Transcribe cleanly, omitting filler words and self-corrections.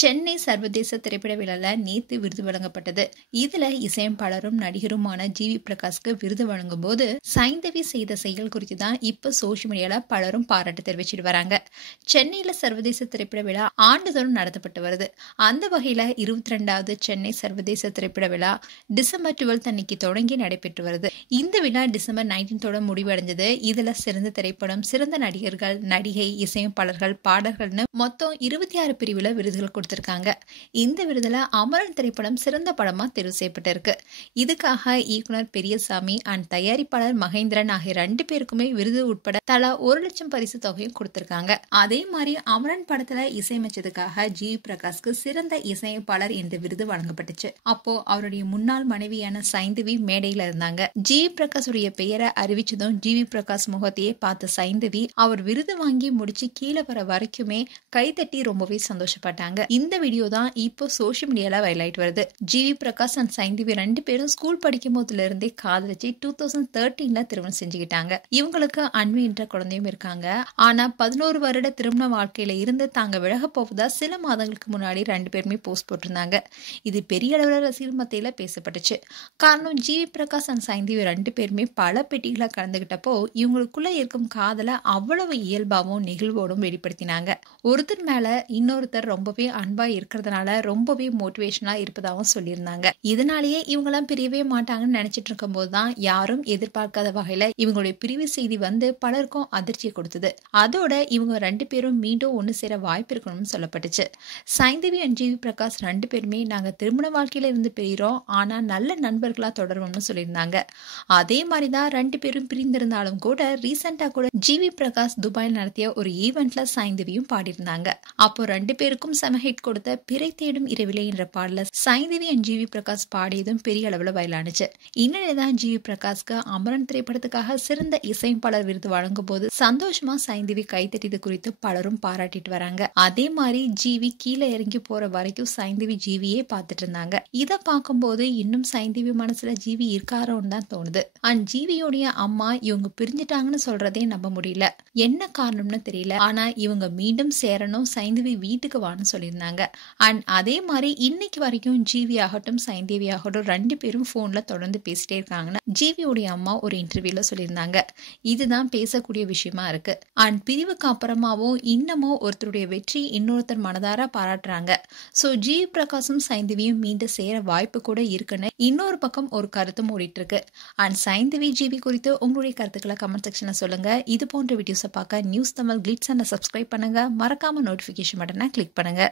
சென்னை சர்வதேச திரைப்பட விழால நேத்து விருது வழங்கப்பட்டது. இதுல இசையமைப்பாளரும் நடிகருமான ஜி.வி. பிரகாஷ்க்கு விருது வழங்கும் போது சைந்தவி செய்த செயல் குறித்து தான் இப்ப சோசியல் மீடியால பலரும் பாராட்டு தெரிவிச்சிட்டு வராங்க. சென்னையில சர்வதேச திரைப்பட விழா ஆண்டுதோறும் நடத்தப்பட்டு வருது. அந்த வகையில 22வது சென்னை சர்வதேச திரைப்பட விழா டிசம்பர் 12 அன்னைக்கு தொடங்கி நடைபெற்று வருது. இந்த விழா டிசம்பர் 19 முடிவடைஞ்சது. இதுல சிறந்த திரைப்படம், சிறந்த நடிகர்கள், நடிகை, இசையமைப்பாளர்கள், பாடல்கள்னு மொத்தம் 26 பிரிவுல விருதுகள் கொடுத்திருக்காங்க. இந்த விருதுல அமரன் திரைப்படம் சிறந்த படமா தேர்வு செய்யப்பட்டிருக்கு. இதுக்காக இயக்குனர் பெரியசாமி அண்ட் தயாரிப்பாளர் மகேந்திரன் ஆகிய 2 பேருக்குமே விருது உட்பட தலா 1 லட்சம் பரிசு தொகையும் கொடுத்திருக்காங்க. அதே மாதிரி அமரன் படத்துல இசையமைச்சதுக்காக ஜி.வி. பிரகாஷ்க்கு சிறந்த இசையமைப்பாளர் என்ற விருது வழங்கப்பட்டுச்சு. அப்போ அவருடைய முன்னாள் மனைவியான சைந்தவி மேடையில இருந்தாங்க. ஜி.வி. பிரகாஷுடைய பெயரை அறிவிச்சதும் ஜி.வி. பிரகாஷ் முகத்தையே பார்த்த சைந்தவி அவர் விருது வாங்கி முடிச்சு கீழே வர வரைக்குமே கைதட்டி ரொம்பவே சந்தோஷப்பட்டாங்க. இந்த வீடியோ தான் இப்போ சோசியல் மீடியால வைரல் ஆயிட்டு வருது. ஜி.வி. பிரகாஷ் அண்ட் சைந்தவி 2 பேரும் ஸ்கூல் படிக்கும் போதுல இருந்தே காதலிச்சு 2013ல திருமணம் செஞ்சுக்கிட்டாங்க. இவங்களுக்கு அன்வி என்ற குழந்தையும் இருக்காங்க. ஆனா 11 வருட திருமண வாழ்க்கையில இருந்து தாங்க விலக போவதா சில மாதங்களுக்கு முன்னாடி 2 பேருமே போஸ்ட் போட்டிருந்தாங்க. இது பெரிய அளவுல ரசிகர் மத்தியில பேசப்பட்டுச்சு. காரணம் ஜி.வி. பிரகாஷ் அண்ட் சைந்தவி 2 பேருமே பல பேட்டிகளை கலந்துகிட்டப்போ இவங்களுக்குள்ள இருக்கும் காதலை அவ்வளவு இயல்பாவும் நெகிழ்வோடும் வெளிப்படுத்தினாங்க. ஒருத்தர் மேல இன்னொருத்தர் ரொம்பவே அன்பா இருக்கிறதுனால ரொம்பவே மோட்டிவேஷனா இருப்பதாகவும் சொல்லியிருந்தாங்க. இதனாலேயே இவங்கெல்லாம் பிரியவே மாட்டாங்கன்னு நினைச்சிட்டு இருக்கும் போதுதான் யாரும் எதிர்பார்க்காத வகையில இவங்களுடைய பிரிவு செய்தி வந்து பலருக்கும் அதிர்ச்சியை கொடுத்தது. அதோட இவங்க 2 பேரும் மீண்டும் ஒன்னு சேர வாய்ப்பு இருக்கணும்னு சொல்லப்பட்டுச்சு. சைந்தவி அண்ட் ஜி.வி. பிரகாஷ் 2 பேருமே நாங்க திருமண வாழ்க்கையில இருந்து பிரிகிறோம், ஆனா நல்ல நண்பர்களா தொடருவோம்னு சொல்லியிருந்தாங்க. அதே மாதிரிதான் 2 பேரும் பிரிந்திருந்தாலும் கூட ரீசெண்டா கூட ஜி.வி. பிரகாஷ் துபாயில் நடத்திய ஒரு ஈவெண்ட்ல சைந்தவியும் பாடியிருந்தாங்க. அப்போ 2 பேருக்கும் செம ஹிட் கொடுத்த பிறை தேடும் இரவிலே என்ற பாடல சைந்தவி அண்ட் ஜி.வி. பிரகாஷ் பாடியதும் பெரிய அளவுல வைரலானுச்சு. இந்நிலைதான் ஜி.வி. பிரகாஷ்க்கு அமரன் திரைப்படத்துக்காக சிறந்த இசையமைப்பாளர் விருது வழங்கும் போது சந்தோஷமா சைந்தவி கைத்தட்டியது குறித்து பலரும் பாராட்டிட்டு வராங்க. அதே மாதிரி ஜி.வி. கீழே இறங்கி போற வரைக்கும் சைந்தவி ஜி.வியே பார்த்துட்டு இருந்தாங்க. இதை பார்க்கும்போது இன்னும் சைந்தவி மனசுல ஜி.வி. இருக்காரோன்னு தான் தோணுது. அண்ட் ஜி.வியோடைய அம்மா இவங்க பிரிஞ்சுட்டாங்கன்னு சொல்றதே நம்ப முடியல. என்ன காரணம்னு தெரியல. ஆனா இவங்க மீண்டும் சேரணும், சைந்தவி வீட்டுக்கு வான்னு சொல்லியிருந்தாங்க. அண்ட் அதே மாதிரி இன்னைக்கு வரைக்கும் ஜி.வி. ஆகட்டும் சைந்தவி ஆகட்டும் 2 பேரும் போன்ல தொடர்ந்து பேசிட்டே இருக்காங்கன்னு ஜி.வியோடைய அம்மா ஒரு இன்டர்வியூல சொல்லியிருந்தாங்க. இதுதான் பேசக்கூடிய விஷயமா இருக்கு. அண்ட் பிரிவுக்கு அப்புறமாவும் இன்னமும் ஒருத்தருடைய வெற்றி இன்னொருத்தர் மனதார பாராட்டுறாங்க. So GV. பிரகாஷும் சைந்தவியும் மீண்டும் சேர வாய்ப்பு கூட இருக்குன்னு இன்னொரு பக்கம் ஒரு கருத்தும் ஓடிட்டு இருக்கு. And Saindhavi GV. குறித்து உங்களுடைய கருத்துக்களை கமெண்ட் செக்ஷன்ல சொல்லுங்க. இது போன்ற வீடியோஸை பார்க்க நியூஸ் தமிழ் கிளிட்ஸ் சப்ஸ்கிரைப் பண்ணுங்க. மறக்காம நோட்டிபிகேஷன் பட்டனை கிளிக் பண்ணுங்க.